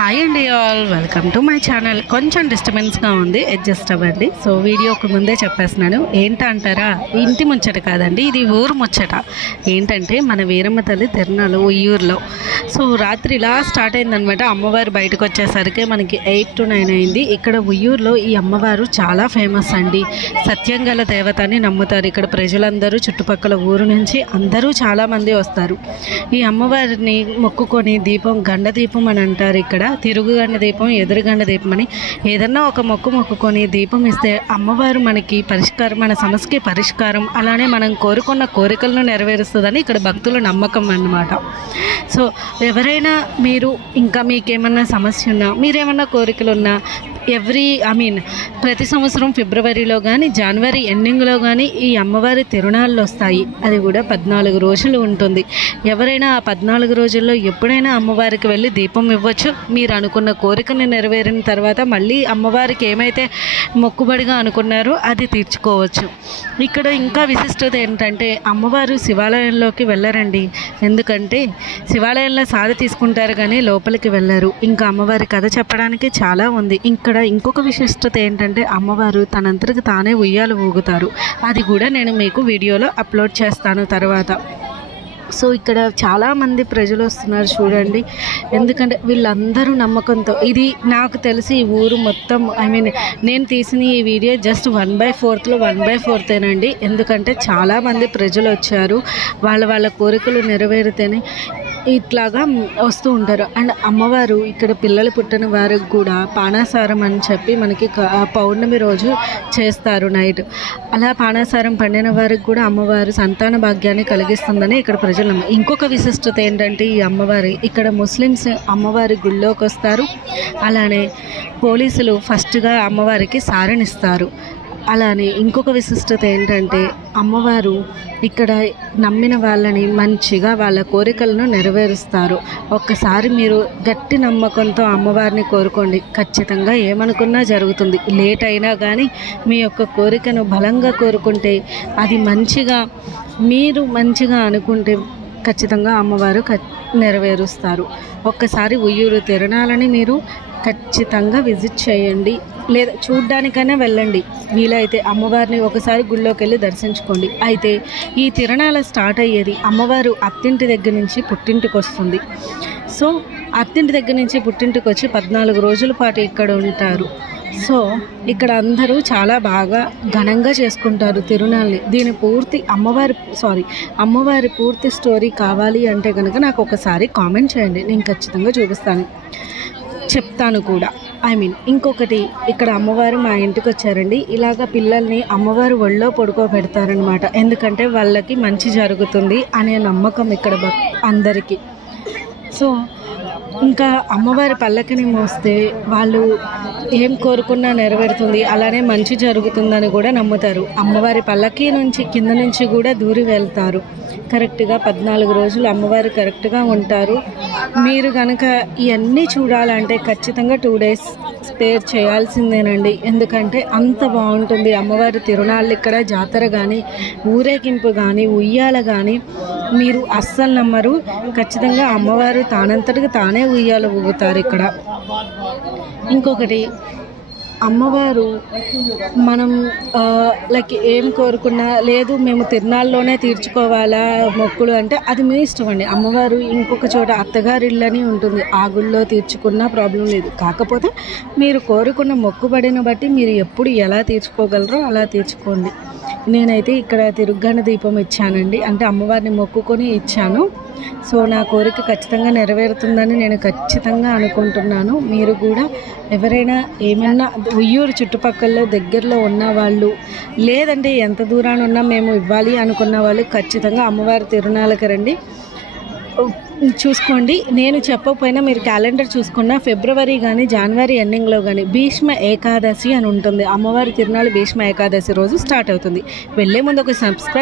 Hi అండి all, welcome to my channel. కొంచెం డిస్టర్బెన్స్గా ఉంది, అడ్జస్ట్ అవ్వండి. సో వీడియోకి ముందే చెప్పేస్తున్నాను, ఏంటంటారా, ఇంటి ముచ్చట కాదండి, ఇది ఊరు ముచ్చట. ఏంటంటే మన వీరమ్మ తల్లి తిరునాళ్ళు ఉయ్యూరులో. సో రాత్రి ఇలా స్టార్ట్ అయిందనమాట. అమ్మవారు బయటకు వచ్చేసరికి మనకి 8 to 9 అయింది. ఇక్కడ ఉయ్యూరులో ఈ అమ్మవారు చాలా ఫేమస్ అండి. సత్యంగల దేవత అని నమ్ముతారు. ఇక్కడ ప్రజలందరూ చుట్టుపక్కల ఊరు నుంచి అందరూ చాలామంది వస్తారు. ఈ అమ్మవారిని మొక్కుకొని దీపం, గండ దీపం అని అంటారు. ఇక్కడ తిరుగుగండ దీపం, ఎదురుగండ దీపం అని ఏదన్నా ఒక మొక్కుకొని దీపం ఇస్తే అమ్మవారు మనకి పరిష్కారం, మన సమస్యకి పరిష్కారం, అలానే మనం కోరుకున్న కోరికలను నెరవేరుస్తుందని ఇక్కడ భక్తుల నమ్మకం అన్నమాట. సో ఎవరైనా మీరు ఇంకా మీకేమన్నా సమస్య ఉన్నా, మీరేమన్నా కోరికలు ఉన్నా ప్రతి సంవత్సరం ఫిబ్రవరిలో కానీ జనవరి ఎండింగ్లో కానీ ఈ అమ్మవారి తిరునాళ్ళు వస్తాయి. అది కూడా 14 రోజులు ఉంటుంది. ఎవరైనా ఆ 14 రోజుల్లో ఎప్పుడైనా అమ్మవారికి వెళ్ళి దీపం ఇవ్వచ్చు. మీరు అనుకున్న కోరికను నెరవేరిన తర్వాత మళ్ళీ అమ్మవారికి ఏమైతే మొక్కుబడిగా అనుకున్నారో అది తీర్చుకోవచ్చు. ఇక్కడ ఇంకా విశిష్టత ఏంటంటే అమ్మవారు శివాలయంలోకి వెళ్ళరండి. ఎందుకంటే శివాలయంలో సాధ తీసుకుంటారు కానీ లోపలికి వెళ్ళరు. ఇంకా అమ్మవారి కథ చెప్పడానికి చాలా ఉంది. ఇక్కడ ఇంకొక విశిష్టత ఏంటంటే అమ్మవారు తనంతటికి తానే ఉయ్యాలు ఊగుతారు. అది కూడా నేను మీకు వీడియోలో అప్లోడ్ చేస్తాను తర్వాత. సో ఇక్కడ చాలామంది ప్రజలు వస్తున్నారు చూడండి. ఎందుకంటే వీళ్ళందరూ నమ్మకంతో, ఇది నాకు తెలిసి ఈ ఊరు మొత్తం నేను తీసిన ఈ వీడియో జస్ట్ 1/4లో 1/4 ఎందుకంటే చాలామంది ప్రజలు వచ్చారు. వాళ్ళ కోరికలు నెరవేరితేనే ఇట్లాగా వస్తూ ఉంటారు. అండ్ అమ్మవారు ఇక్కడ పిల్లలు పుట్టిన వారికి కూడా పానాసారం అని చెప్పి మనకి పౌర్ణమి రోజు చేస్తారు నైట్. అలా పానాసారం పండిన వారికి కూడా అమ్మవారు సంతాన భాగ్యాన్ని కలిగిస్తుందని ఇక్కడ ప్రజలు. ఇంకొక విశిష్టత ఏంటంటే ఈ అమ్మవారి ఇక్కడ ముస్లిమ్స్ అమ్మవారి గుళ్ళోకి వస్తారు. అలానే పోలీసులు ఫస్ట్గా అమ్మవారికి సారణిస్తారు. అలానే ఇంకొక విశిష్టత ఏంటంటే అమ్మవారు ఇక్కడ నమ్మిన వాళ్ళని మంచిగా వాళ్ళ కోరికలను నెరవేరుస్తారు. ఒక్కసారి మీరు గట్టి నమ్మకంతో అమ్మవారిని కోరుకోండి, ఖచ్చితంగా ఏమనుకున్నా జరుగుతుంది. లేట్ అయినా కానీ మీ యొక్క కోరికను బలంగా కోరుకుంటే అది మీరు మంచిగా అనుకుంటే ఖచ్చితంగా అమ్మవారు నెరవేరుస్తారు. ఒక్కసారి ఉయ్యూరు తిరునాళ్ళని మీరు ఖచ్చితంగా విజిట్ చేయండి, లేదా చూడ్డానికైనా వెళ్ళండి. వీలైతే అమ్మవారిని ఒకసారి గుళ్ళోకి వెళ్ళి దర్శించుకోండి. అయితే ఈ తిరునాళ్ళ స్టార్ట్ అయ్యేది అమ్మవారు అత్తింటి దగ్గర నుంచి పుట్టింటికి వస్తుంది. సో అత్తింటి దగ్గర నుంచి పుట్టింటికి వచ్చి 14 రోజుల పాటు ఇక్కడ ఉంటారు. సో ఇక్కడ అందరూ చాలా బాగా ఘనంగా చేసుకుంటారు తిరునాళ్ళని. దీని అమ్మవారి పూర్తి స్టోరీ కావాలి అంటే కనుక నాకు ఒకసారి కామెంట్ చేయండి, నేను ఖచ్చితంగా చెప్తాను కూడా. ఇంకొకటి, ఇక్కడ అమ్మవారు మా ఇంటికి వచ్చారండి. ఇలాగ పిల్లల్ని అమ్మవారు ఒళ్ళో పడుకోబెడతారనమాట. ఎందుకంటే వాళ్ళకి మంచి జరుగుతుంది అనే నమ్మకం ఇక్కడ అందరికీ. సో ఇంకా అమ్మవారి పల్లకిని మోస్తే వాళ్ళు ఏం కోరుకున్నా నెరవేరుతుంది, అలానే మంచి జరుగుతుందని కూడా నమ్ముతారు. అమ్మవారి పల్లకి నుంచి కింద నుంచి కూడా దూరి వెళ్తారు. కరెక్ట్గా 14 రోజులు అమ్మవారు కరెక్ట్గా ఉంటారు. మీరు కనుక ఇవన్నీ చూడాలంటే ఖచ్చితంగా 2 days స్పేర్ చేయాల్సిందేనండి. ఎందుకంటే అంత బాగుంటుంది అమ్మవారి తిరునాళ్ళు. ఇక్కడ జాతర కానీ, ఊరేగింపు కానీ, ఉయ్యాల కానీ మీరు అస్సలు నమ్మరు. ఖచ్చితంగా అమ్మవారు తానంతటికి తానే ఉయ్యాల ఊగుతారు ఇక్కడ. ఇంకొకటి, అమ్మవారు మనం ఏం కోరుకున్నా, లేదు మేము తిరునాళ్ళలోనే తీర్చుకోవాలా మొక్కులు అంటే అది మీ ఇష్టం అండి. అమ్మవారు ఇంకొక చోట అత్తగారిళ్ళని ఉంటుంది, ఆ గుళ్ళో తీర్చుకున్నా ప్రాబ్లం లేదు. కాకపోతే మీరు కోరుకున్న మొక్కుబడిని బట్టి మీరు ఎప్పుడు ఎలా తీర్చుకోగలరో అలా తీర్చుకోండి. నేనైతే ఇక్కడ తిరుగండ దీపం ఇచ్చానండి, అంటే అమ్మవారిని మొక్కుకొని ఇచ్చాను. సో నా కోరిక ఖచ్చితంగా నెరవేరుతుందని నేను ఖచ్చితంగా అనుకుంటున్నాను. మీరు కూడా ఎవరైనా ఏమన్నా ఉయ్యూరు చుట్టుపక్కల దగ్గరలో ఉన్న వాళ్ళు, లేదంటే ఎంత దూరాన్ని ఉన్నా మేము ఇవ్వాలి అనుకున్న వాళ్ళు ఖచ్చితంగా అమ్మవారి తిరునాళ్ళకి రండి, చూసుకోండి. నేను చెప్పకపోయినా మీరు క్యాలెండర్ చూసుకున్న ఫిబ్రవరి కానీ జనవరి ఎండింగ్లో కానీ భీష్మ ఏకాదశి అని ఉంటుంది. అమ్మవారి తిరునాళ్ళు భీష్మ ఏకాదశి రోజు స్టార్ట్ అవుతుంది. వెళ్ళే ముందు ఒక సబ్స్క్రైబ్